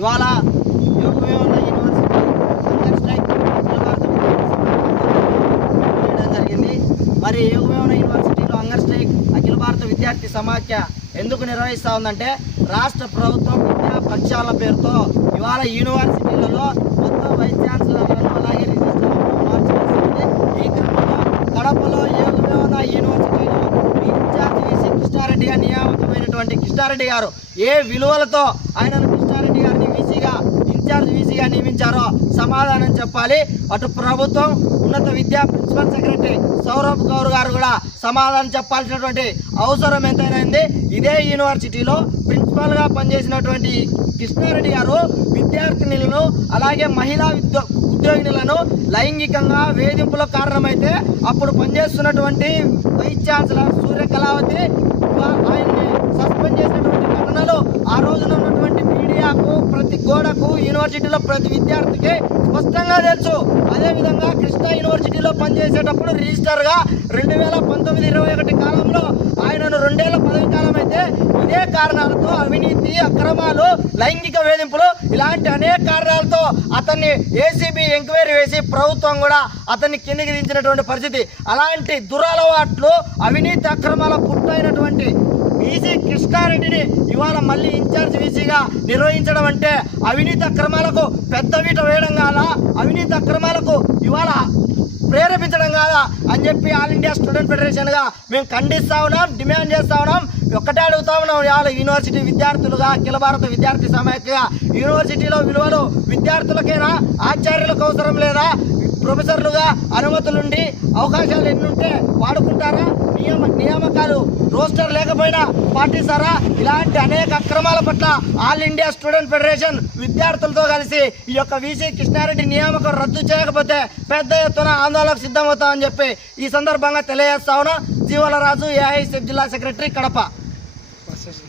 ఇవాళ యూనివర్సిటీ జరిగింది. మరి యోగవేమన యూనివర్సిటీలో హంగర్ స్ట్రైక్ అఖిల భారత విద్యార్థి సమాఖ్య ఎందుకు నిర్వహిస్తూ ఉందంటే రాష్ట్ర ప్రభుత్వం విద్యా పక్షాల పేరుతో ఇవాళ యూనివర్సిటీలలో మొత్తం వైస్ ఛాన్సలర్లను అలాగే రిజిస్టర్ ఈ క్రమంలో కడపలో యోగవేమన యూనివర్సిటీలో విద్యార్థి విసి కృష్ణారెడ్డిగా నియామకమైనటువంటి కృష్ణారెడ్డి గారు ఏ విలువలతో ఆయనను రెడ్డి గారిని వీసీగా ఇన్ఛార్జ్ వీసీగా నియమించారో సమాధానం చెప్పాలి. అటు ప్రభుత్వం ఉన్నత విద్యా ప్రిన్సిపల్ సెక్రటరీ సౌరభ్ గౌర్ గారు కూడా సమాధానం చెప్పాల్సినటువంటి అవసరం ఎంతైనా ఉంది ఇదే యూనివర్సిటీలో ప్రిన్సిపాల్గా పనిచేసినటువంటి కృష్ణారెడ్డి గారు విద్యార్థినులను అలాగే మహిళా విద్య ఉద్యోగినులను లైంగికంగా వేధింపులకు కారణమైతే అప్పుడు పనిచేస్తున్నటువంటి వైస్ ఛాన్సలర్ సూర్య కళావతి ప్రతి గోడకు యూనివర్సిటీలో ప్రతి విద్యార్థికి స్పష్టంగా తెలుసు. అదేవిధంగా కృష్ణా యూనివర్సిటీలో పనిచేసేటప్పుడు రిజిస్టర్గా రెండు వేల పంతొమ్మిది ఇరవై ఒకటి కాలంలో ఆయనను రెండేళ్ళ పదవి కాలం అయితే కారణాలతో అవినీతి అక్రమాలు లైంగిక వేధింపులు ఇలాంటి అనేక కారణాలతో అతన్ని ఏసీబీ ఎంక్వైరీ వేసి ప్రభుత్వం కూడా అతన్ని కిందికి దించినటువంటి పరిస్థితి. అలాంటి దురలవాట్లు అవినీతి అక్రమాల పుట్టైనటువంటి ఈసీ కృష్ణారెడ్డిని ఇవాళ మళ్ళీ ఇన్ఛార్జ్ వీసీగా నిర్వహించడం అంటే అవినీతి అక్రమాలకు పెద్ద వీట వేయడం కాల అవినీతి అక్రమాలకు ఇవాళ ప్రేరేపించడం కాదా అని చెప్పి ఆల్ ఇండియా స్టూడెంట్ ఫెడరేషన్గా మేము ఖండిస్తా ఉన్నాం డిమాండ్ చేస్తా ఉన్నాం. ఒక్కటే అడుగుతా ఉన్నాం ఇవాళ యూనివర్సిటీ విద్యార్థులుగా అఖిల భారత విద్యార్థి సమాఖ్యగా. యూనివర్సిటీలో విలువలు విద్యార్థులకైనా? ఆచార్యులకు అవసరం లేదా? ప్రొఫెసర్లుగా అనుమతులుండి అవకాశాలు ఎన్నుంటే వాడుకుంటారా? నియమ నియామకాలు రోస్టర్ లేకపోయినా పాటిస్తారా? ఇలాంటి అనేక అక్రమాల పట్ల ఆల్ ఇండియా స్టూడెంట్ ఫెడరేషన్ విద్యార్థులతో కలిసి ఈ యొక్క వీసీ కృష్ణారెడ్డి నియామకం రద్దు చేయకపోతే పెద్ద ఎత్తున ఆందోళనకు సిద్ధమవుతామని చెప్పి ఈ సందర్భంగా తెలియజేస్తా ఉన్నా. జీవలరాజు ఏఐసీ జిల్లా సెక్రటరీ కడప.